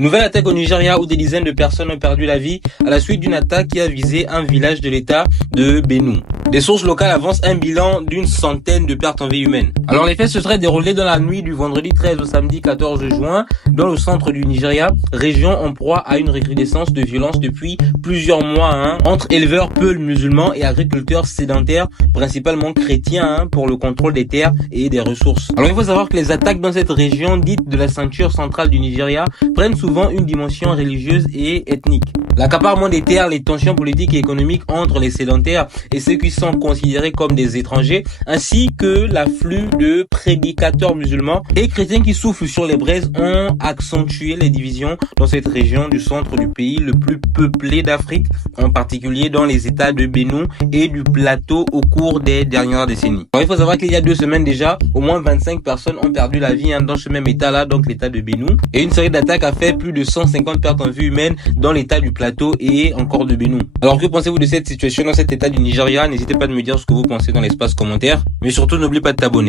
Nouvelle attaque au Nigeria où des dizaines de personnes ont perdu la vie à la suite d'une attaque qui a visé un village de l'état de Benue. Des sources locales avancent un bilan d'une centaine de pertes en vie humaine. Alors les faits se seraient déroulés dans la nuit du vendredi 13 au samedi 14 juin dans le centre du Nigeria, région en proie à une recrudescence de violence depuis plusieurs mois entre éleveurs peuls musulmans et agriculteurs sédentaires, principalement chrétiens pour le contrôle des terres et des ressources. Alors il faut savoir que les attaques dans cette région dite de la ceinture centrale du Nigeria prennent souvent une dimension religieuse et ethnique. L'accaparement des terres, les tensions politiques et économiques entre les sédentaires et ceux qui sont considérés comme des étrangers, ainsi que l'afflux de prédicateurs musulmans et chrétiens qui soufflent sur les braises ont accentué les divisions dans cette région du centre du pays le plus peuplé d'Afrique, en particulier dans les états de Benue et du Plateau au cours des dernières décennies. Alors, il faut savoir qu'il y a 2 semaines déjà, au moins 25 personnes ont perdu la vie dans ce même état-là, donc l'état de Benue, et une série d'attaques a fait plus de 150 pertes en vie humaine dans l'état du Plateau et encore de Benue. Alors que pensez-vous de cette situation dans cet état du Nigeria? N'hésitez pas à me dire ce que vous pensez dans l'espace commentaire, mais surtout n'oubliez pas de t'abonner.